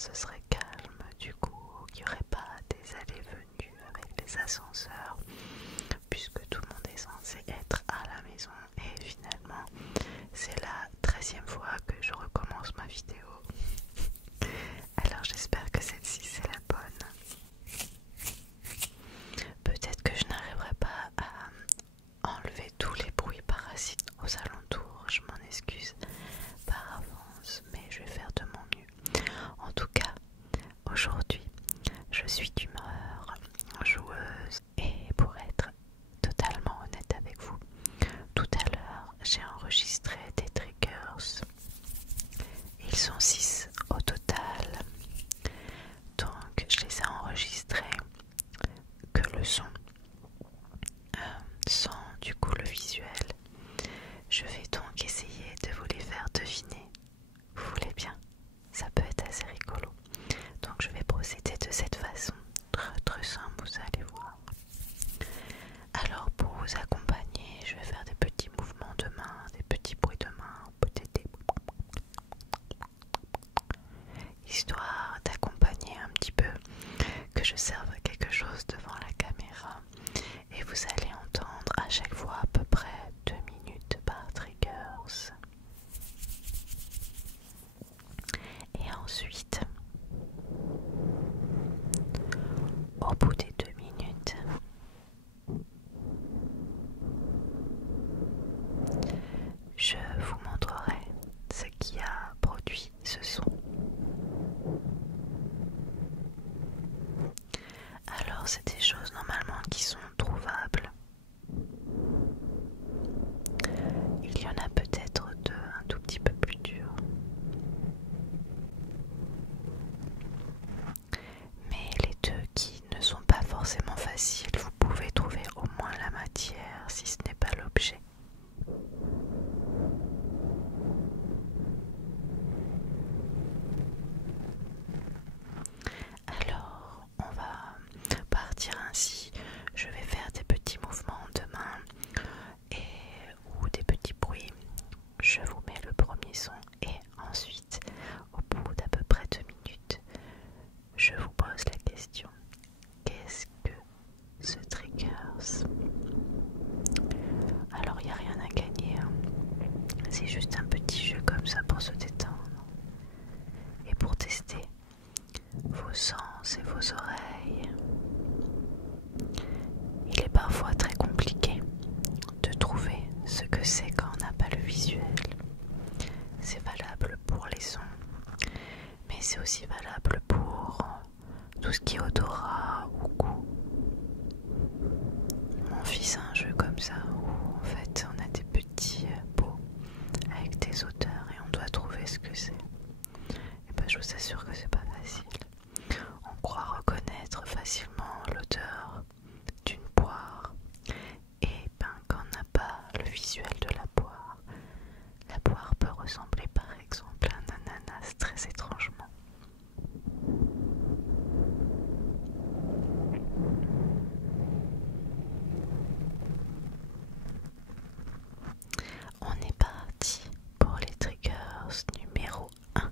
ce serait calme, du coup il n'y aurait pas des allées-venues avec les ascenseurs, puisque tout le monde est censé être à la maison. Et finalement c'est la 13e fois que je recommence ma vidéo. Alors j'espère que celle-ci c'est la bonne. Peut-être que je n'arriverai pas à enlever tous les bruits parasites aux alentours, je m'en excuse par avance, mais je vais faire de mon mieux. En tout cas, aujourd'hui, je suis d'humeur joueuse et pour être totalement honnête avec vous, tout à l'heure, j'ai enregistré des triggers. Ils sont 6 au total, donc je les ai enregistrés que le son, sans du coup le visuel. Je vais donc essayer de vous les faire deviner. Vous voulez bien? Ça peut être assez rigolo. Donc je vais procéder de cette façon. Très simple, vous allez voir. Alors pour vous accompagner, je vais faire des petits mouvements de main, des petits bruits de main, peut-être des... histoire d'accompagner un petit peu, que je serve quelque chose devant la caméra. Et vous allez entendre à chaque fois à peu près 2 minutes par triggers. Et ensuite, au bout des 2 minutes, je vous montrerai ce qui a produit ce son. Alors c'est des choses normalement qui sont trouvables. Il y en a peut-être deux un tout petit peu plus durs. Mais les deux qui ne sont pas forcément faciles, vous pouvez trouver au moins la matière si ce n'est pas l'objet. Alors, on va partir ainsi. Je vais faire des petits mouvements de main ou des petits bruits. Je vous mets le premier son et ensuite, au bout d'à peu près 2 minutes, je vous pose la question. Qu'est-ce que ce triggers? Alors, il n'y a rien à gagner, hein. C'est juste un petit jeu comme ça pour se détendre. Et pour tester vos sens et vos oreilles. Il est parfois très compliqué de trouver ce que c'est quand on n'a pas le visuel. C'est valable pour les sons, mais c'est aussi valable pour tout ce qui est odorat ou goût. Mon fils a un jeu comme ça où en fait on a des petits pots avec des odeurs et on doit trouver ce que c'est. Et ben je vous assure que c'est pas facile. On croit reconnaître facilement l'odeur d'une poire, et ben quand on n'a pas le visuel de la poire peut ressembler par exemple à un ananas très étrangement. On est parti pour les triggers numéro 1.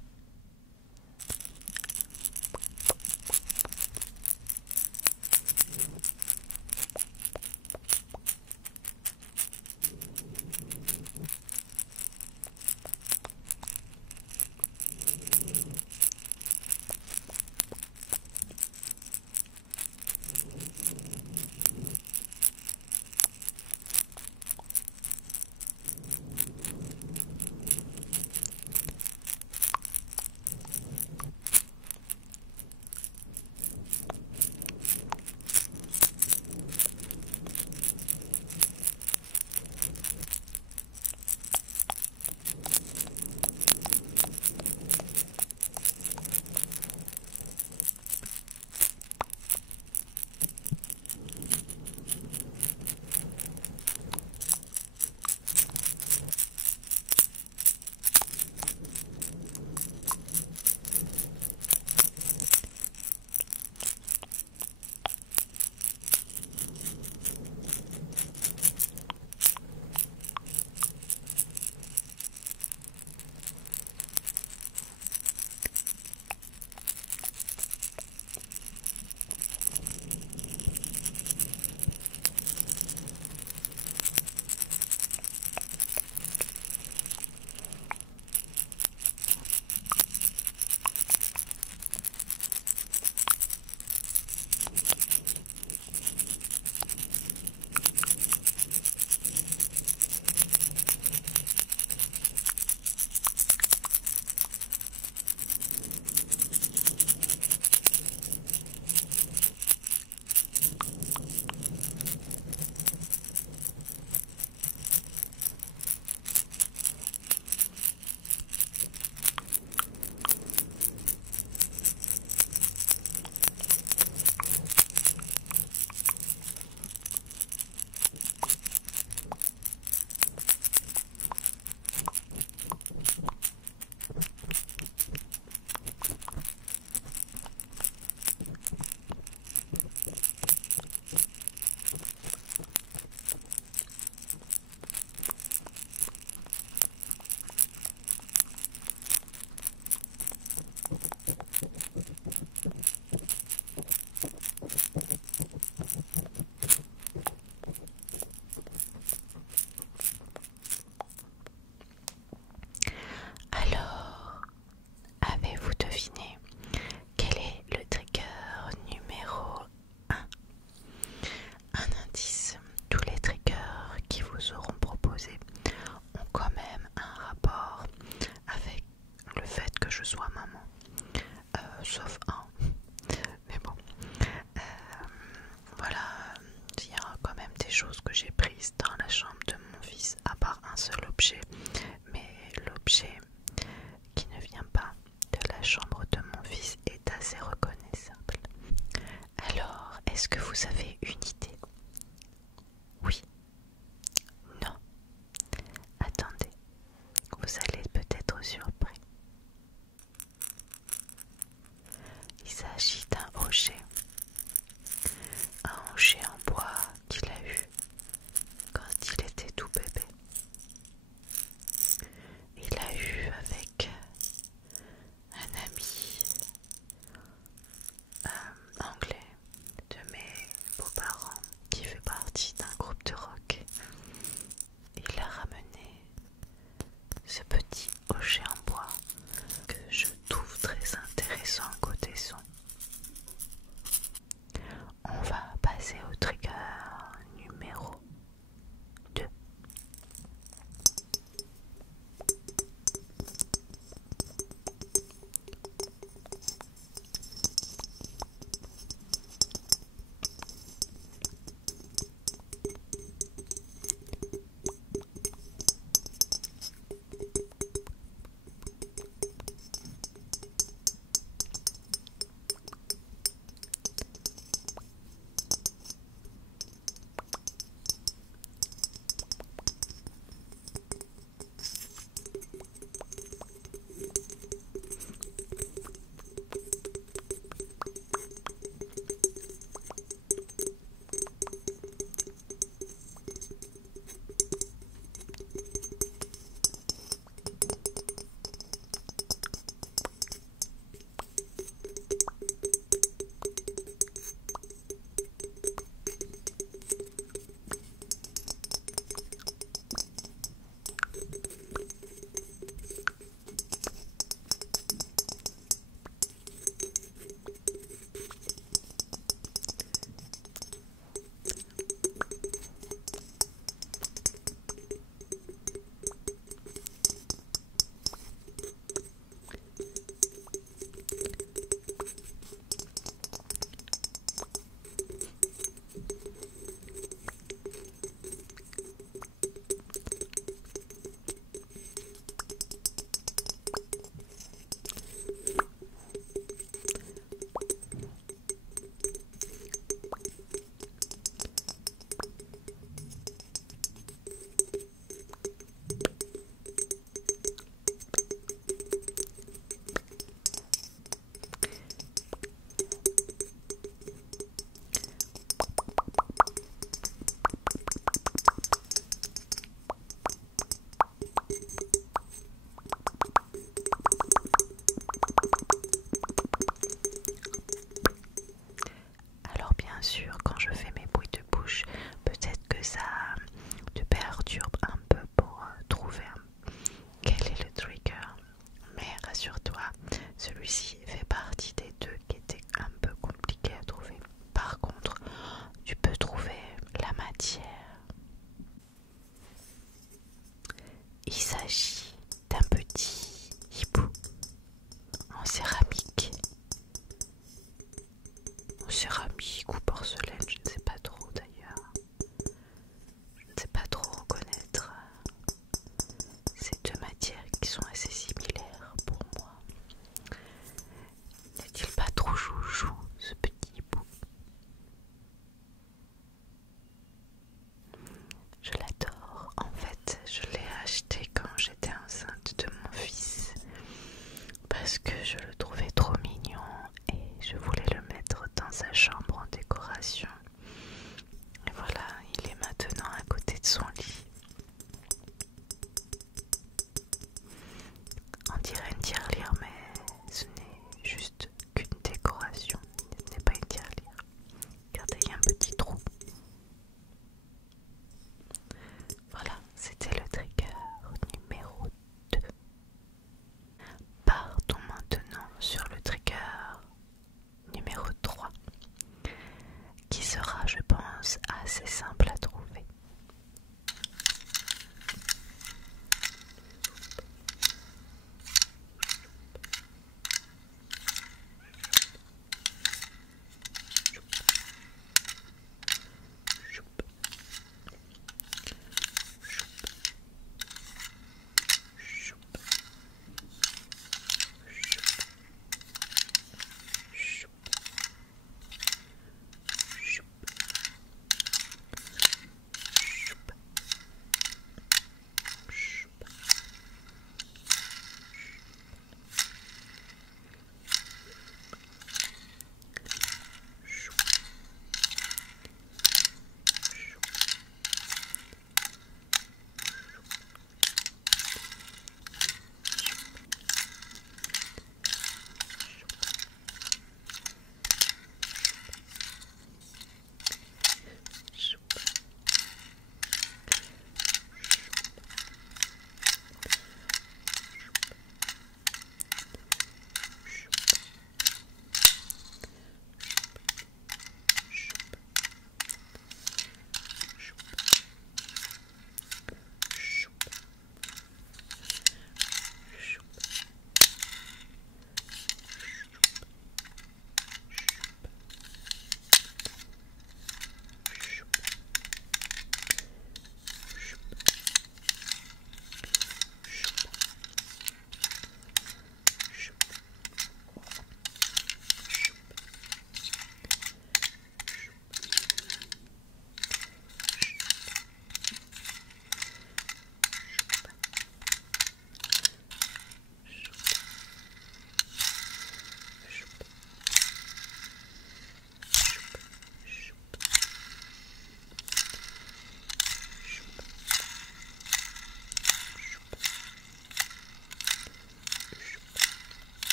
sauf un. Mais bon, voilà, il y a quand même des choses que j'ai prises dans la chambre de mon fils, à part un seul objet, mais l'objet qui ne vient pas de la chambre de mon fils est assez reconnaissable. Alors, est-ce que vous avez une idée? Oui? Non? Attendez, vous allez peut-être surpris. Il s'agit d'un hocher. Un hocher en bois qu'il a eu quand il était tout bébé. Il l'a eu avec un ami anglais de mes beaux-parents qui fait partie d'un groupe de rock. Il a ramené ce petit hocher en bois que je trouve très intéressant côté son. On va passer au trigger numéro 2. Alors bien sûr, quand je fais mes bruits de bouche, peut-être que ça te perturbe un peu pour trouver quel est le trigger. Mais rassure-toi, celui-ci fait partie des deux qui étaient un peu compliqués à trouver. Par contre, tu peux trouver la matière. Il s'agit d'un petit hibou en céramique. En céramique ou porcelaine, je ne sais pas trop d'ailleurs. Je ne sais pas trop reconnaître ces deux matières qui sont assez similaires pour moi. N'est-il pas trop joujou ce petit hibou? Je l'adore. En fait, je l'ai acheté quand j'étais enceinte de mon fils parce que je le trouvais trop mignon et je voulais le mettre dans sa chambre en décoration.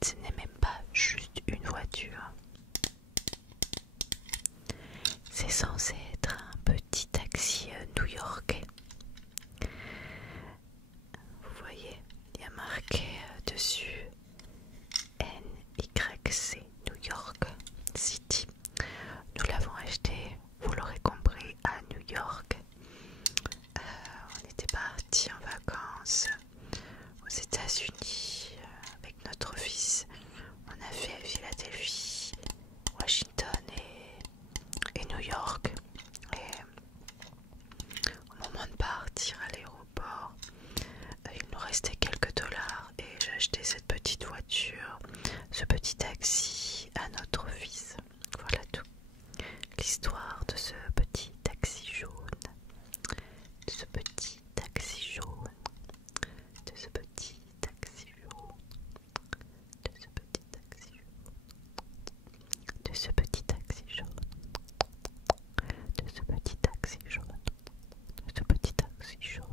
fait ce n'est même pas juste une voiture. C'est censé être un petit taxi new-yorkais. Vous voyez, il y a marqué dessus NYC, New York City. Nous l'avons acheté, vous l'aurez compris, à New York. On était partis en vacances aux États-Unis avec notre fils. On a fait Philadelphie, Washington et New York. Et au moment de partir à l'aéroport, il nous restait quelques dollars et j'ai acheté cette petite voiture, ce petit taxi à notre fils. Voilà tout. L'histoire de ce petit taxi jaune, de ce petit taxi jaune, de ce petit taxi jaune, de ce petit taxi jaune, de ce petit taxi jaune, de ce petit taxi jaune, de ce petit taxi jaune.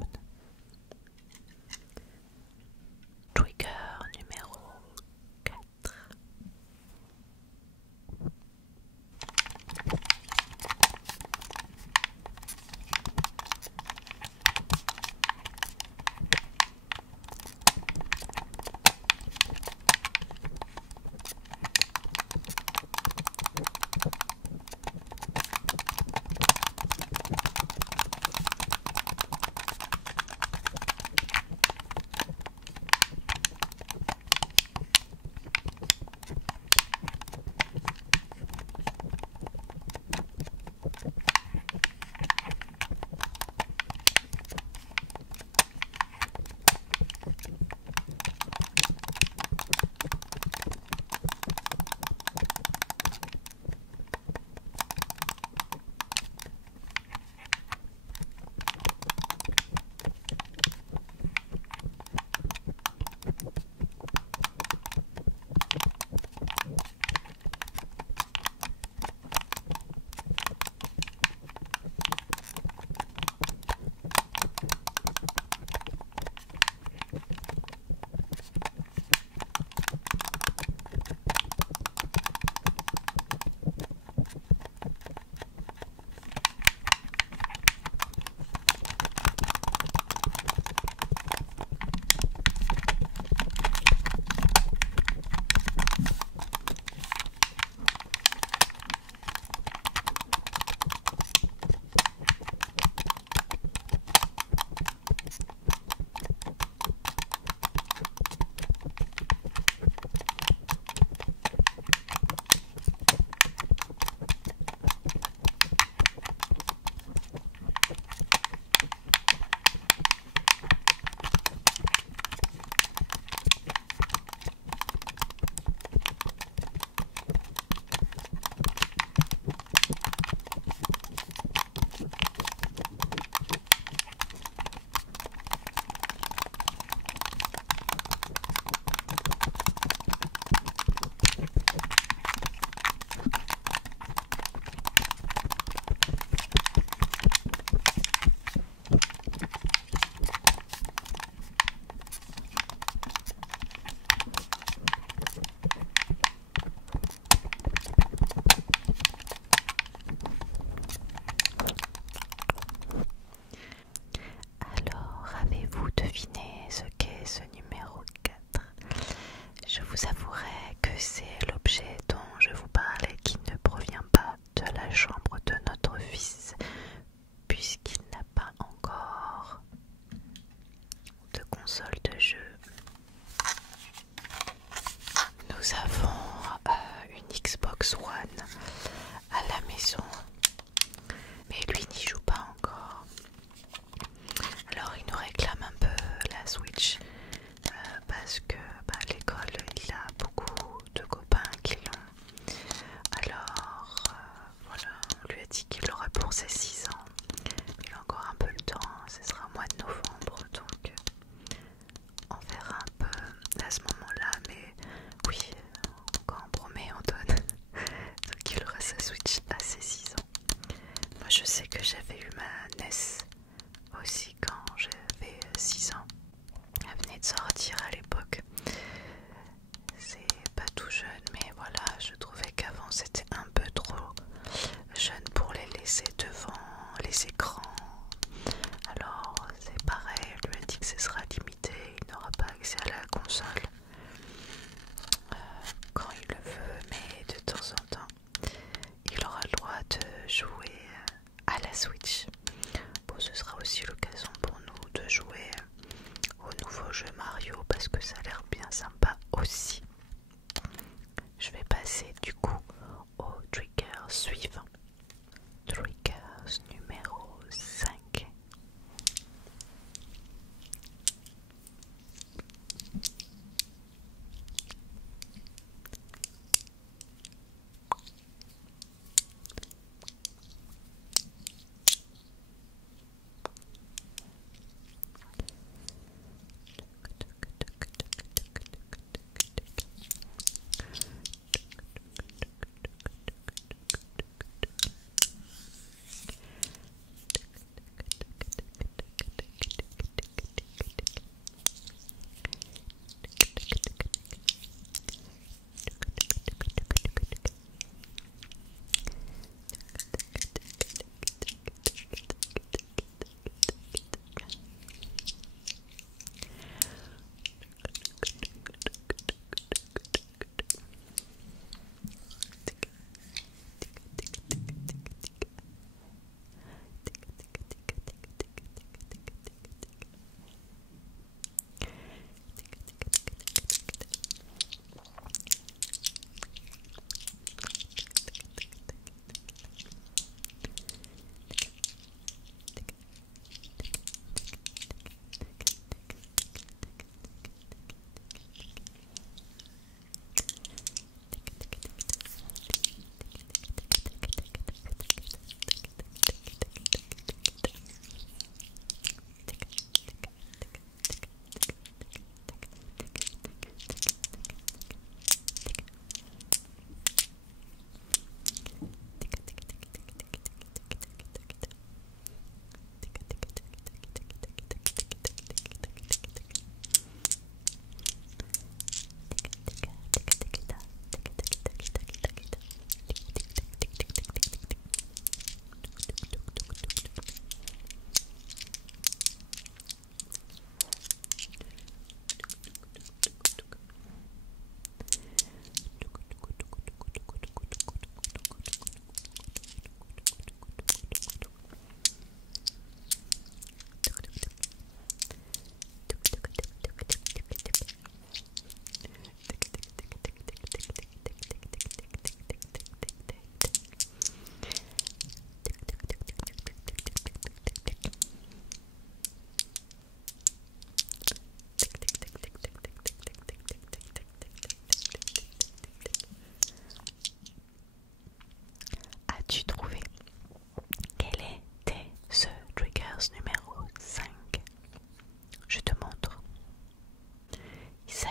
Trigger numéro 4. Je vous avouerai que c'est l'objet dont je vous parlais qui ne provient pas de la chambre de notre fils, puisqu'il n'a pas encore de console de jeu. Nous avons une Xbox One à la maison, mais lui n'y joue pas encore. Alors il nous réclame un peu la Switch parce que à l'école il a beaucoup de copains qui l'ont. Alors voilà, on lui a dit qu'il l'aurait pour ses 6 ans. Il a encore un peu le temps, ce sera au mois de novembre, donc on verra un peu à ce moment-là. Mais oui,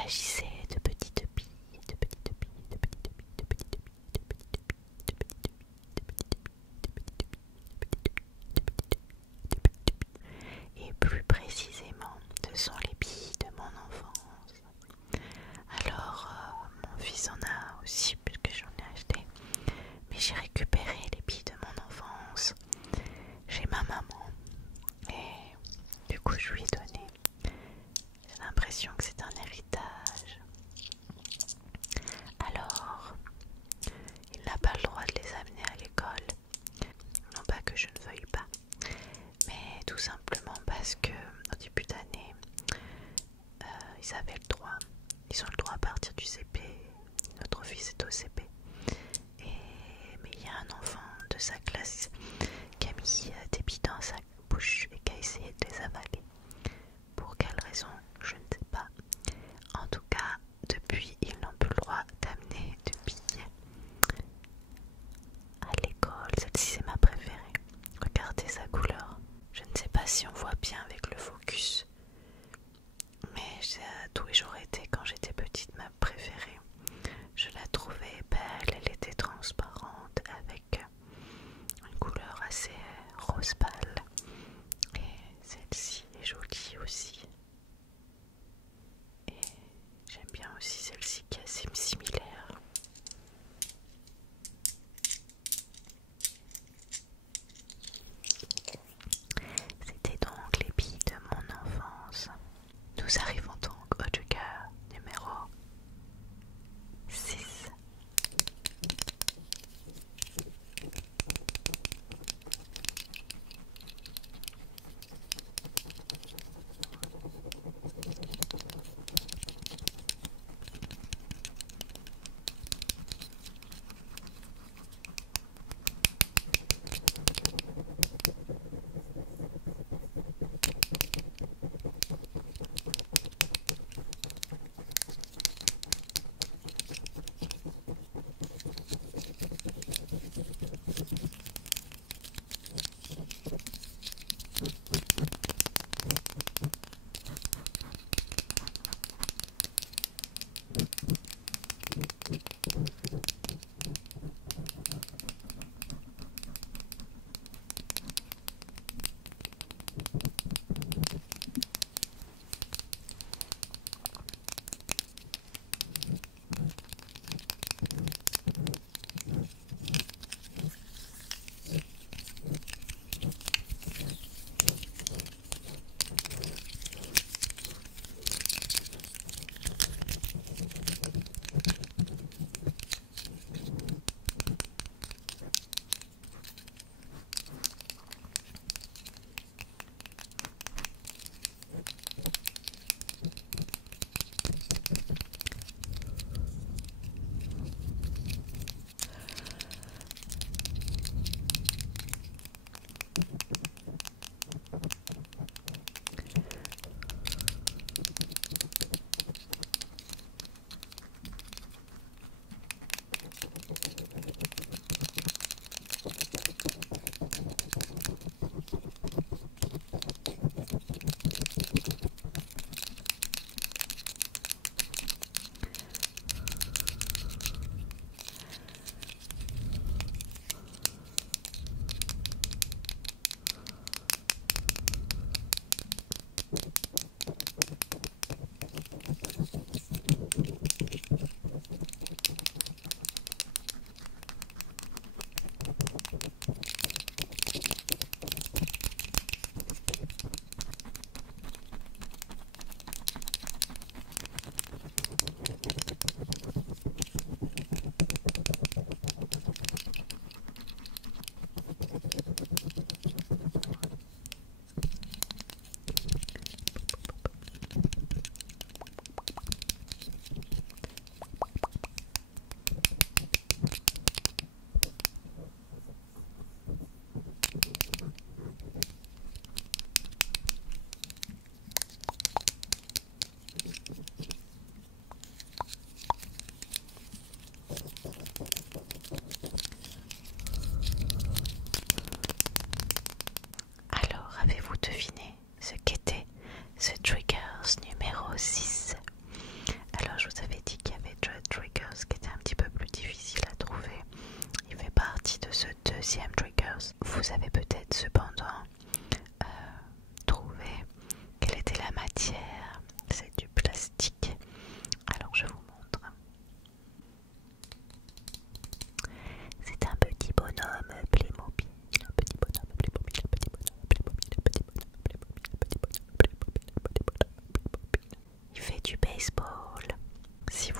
s'agissait de petites billes, de petites billes, de petites billes, de petites billes, de petites billes, de petites billes, de petites billes. Et plus précisément, ce sont les billes de mon enfance. Alors, mon fils en a aussi, puisque j'en ai acheté. Mais j'ai récupéré les billes de mon enfance chez ma maman. Et du coup, je lui ai donné. J'ai l'impression que c'est un héritage. Alors, il n'a pas le droit de les amener à l'école. Non pas que je ne veuille pas, mais tout simplement parce que au début d'année, ils avaient le droit. Ils ont le droit à partir du CP. Notre fils est au CP. Mais il y a un enfant de sa classe qui a mis des billes dans sa bouche et qui a essayé de les avaler. Pour quelle raison, je ne sais pas. En tout cas, depuis, ils n'ont plus le droit d'amener de billes à l'école. Celle-ci, c'est ma préférée. Regardez sa couleur. Je ne sais pas si on voit bien avec le focus, mais ça a toujours été, quand j'étais petite, ma préférée. Je la trouvais belle, elle était transparente avec une couleur assez rose pâle. Et celle-ci est jolie aussi. Et j'aime bien aussi celle-ci qui est assez similaire. C'était donc les billes de mon enfance. Nous arrivons donc au trigger numéro 6.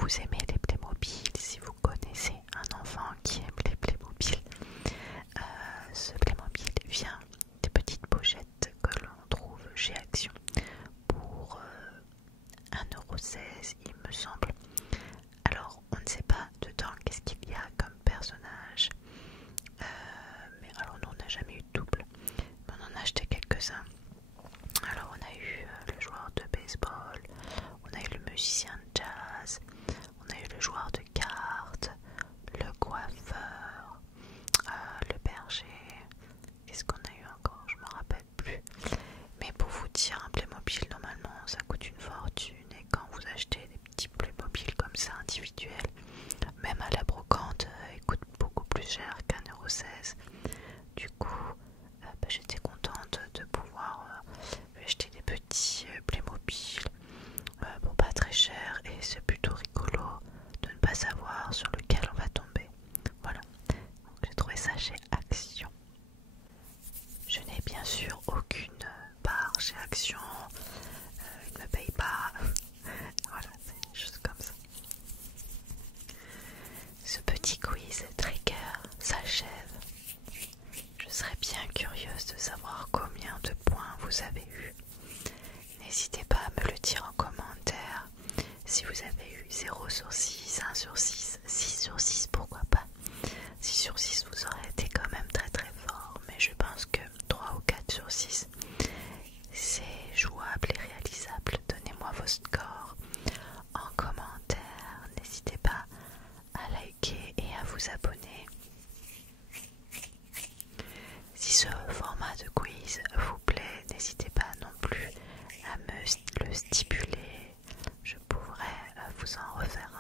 vous aimez les Playmobil, si vous connaissez un enfant qui aime les Playmobil, ce Playmobil vient des petites pochettes que l'on trouve chez Action pour 1,16 € il me semble. Alors on ne sait pas dedans qu'est-ce qu'il y a comme personnage, mais alors nous on n'a jamais eu de double, mais on en a acheté quelques-uns. Alors on a eu le joueur de baseball, on a eu le musicien de jazz, on a eu le joueur de cartes, le coiffeur, le berger. Qu'est-ce qu'on a eu encore? Je me rappelle plus. Mais pour vous dire, un Playmobil normalement ça coûte une fortune, et quand vous achetez des petits Playmobil comme ça individuels, même à la brocante, ils coûtent beaucoup plus cher qu'1,16 €. Du coup, j'étais contente de pouvoir acheter des petits Playmobil pour pas très cher, et c'est plutôt rigolo de ne pas savoir sur lequel on va tomber. Voilà, donc j'ai trouvé ça chez Action. Je n'ai bien sûr aucune part chez Action, ils ne me payent pas. Voilà, c'est juste comme ça. Ce petit quiz trigger s'achève. Je serais bien curieuse de savoir combien de points vous avez eu. N'hésitez pas à me le dire en commentaire. Si vous avez eu 0 sur 6, 1 sur 6, 6 sur 6, pourquoi pas. 6 sur 6 vous aurez été quand même très très fort, mais je pense que 3 ou 4 sur 6 c'est jouable et réalisable. Donnez-moi vos scores en commentaire. N'hésitez pas à liker et à vous abonner. Si ce format de quiz vous plaît, n'hésitez pas non plus à me le stipuler. Je pourrais vous en refaire